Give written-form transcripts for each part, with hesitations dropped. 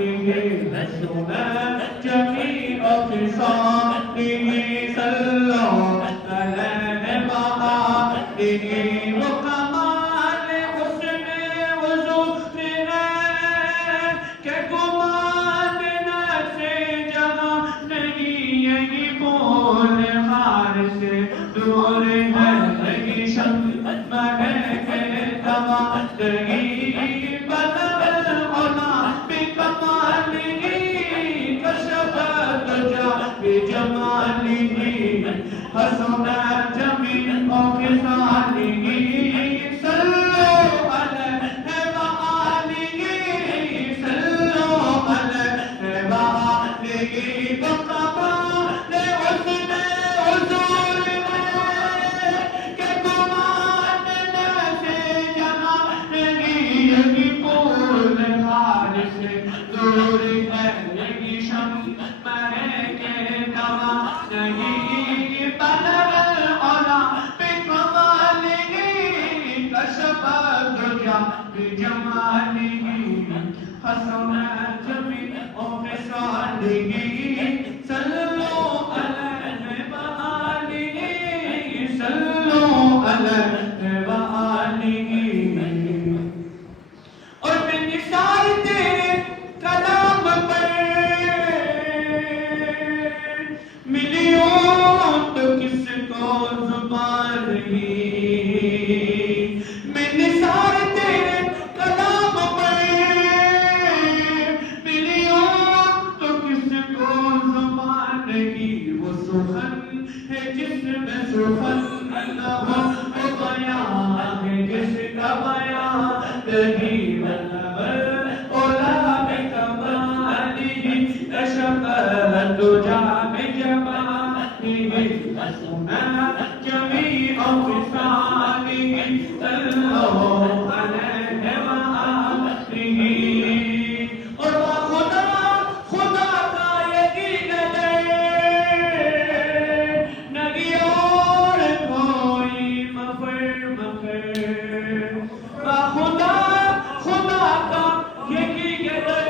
حسنا جميع خصاله صلوا عليه وآله وكمال حسن وزهد کہ گمان سے جہاں نہیں یہی بول خار سے دور ہے نہیں شمع ہے کہ دوا نہیں بدل ہونا بکمالہ کشف الدجا بجمالہ حسن جمیع خصالہ بجماله حسن جميع خصاله صلوا عليه وآله صلوا عليه وآله اور میں نثار تیرے کلام پر ملیوں تو کس کو زبان نہیں میں نثار تیرے کلام پر ملیوں تو کس کو زبان نہیں وہ سخن ہے جس میں سخن نہ ہو وہ بیان ہے جس کا بیان نہیں اولا بکمالہ کشف الدجا بجمالہ حسنا جمیع خصالہ صلوا علیہ وآلہ اور خدا کا یہی نظر نہیں اور کوئی مفر خدا کا یہی نظر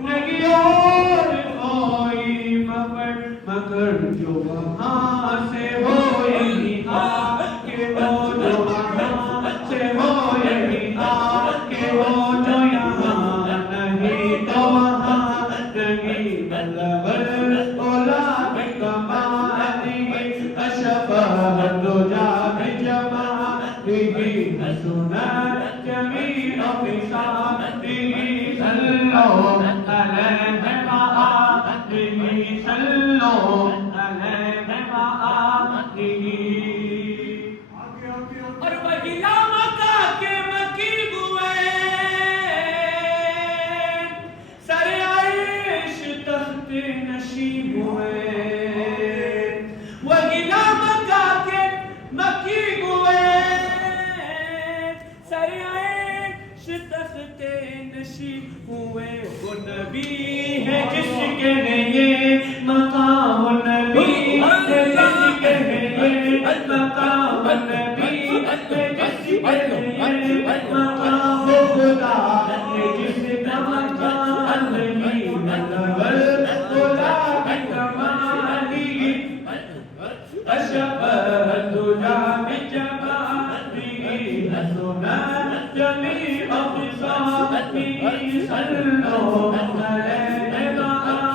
نہیں اور کوئی مگر جو وہاں سے ہو یہی کہ وہ جو وہاں سے ہو یہی کہ وہ جو یہاں نہیں تو وہاں نہیں بلغ اولا بکمالہ کشف الدجا بجمالہ حسنا جمیع خصالہ صلوا علیہ وآلہ صلوا علیہ وآلہ اور وہی مکہ کے مکی ہوئے سر عرش تخت نشی ہوئے وہی مکہ کے مکی ہوئے سر عرش تخت نشی ہوئے وہ نبی ہے جس کے لیے مقام نبی ہے جس کے لیے مقام نبی ہے جس کے لیے مقام خدا ہے جس کا مقام نہیں منور خدا بکمالہ کشف الدجا بجمالہ حسنا جمیع خصالہ صلوا علیہ وآلہ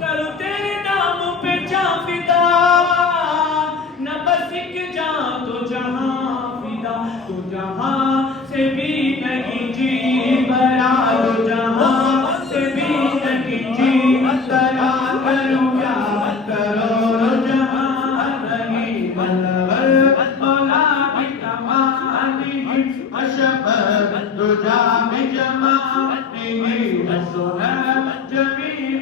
کرو تیرے نام پہ جاں فدا نہ بس ایک جاں تو جہاں فدا تو جہاں سے بھی نہیں جی برا تو جہاں سے بھی نہیں جی ترا کرو کیا کرو جہاں نہیں بلغ اولا بکمالہ کشف الدجا بجمالہ حسنا جمیع